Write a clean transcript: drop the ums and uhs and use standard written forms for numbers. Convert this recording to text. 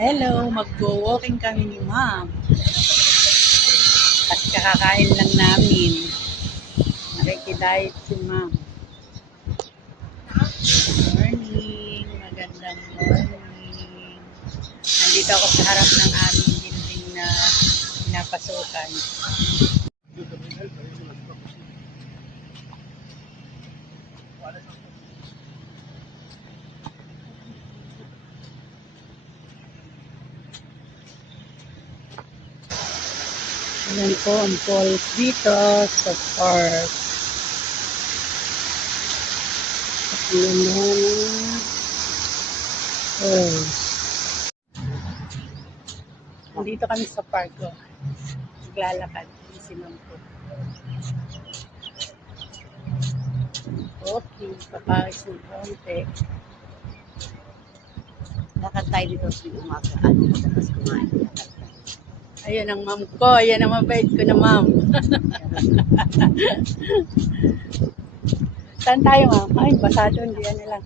Hello, mag-walking kami ni Ma'am. At kakakain lang namin. Nakikidayet si Ma'am. Morning, magandang morning. Nandito ako sa harap ng aming building na pinapasukan. Ayan po ang falls dito sa park. Nandito kami sa park. Naglalakad. Si Ma'am po. Okay, papakis ng konti. Lakad tayo dito sa umaga. Ano, tapos kumain. Ayan ang ma'am ko. Ayan ang mabait ko na ma'am. Saan tayo ma'am? Ay, basa doon. Diyan na lang.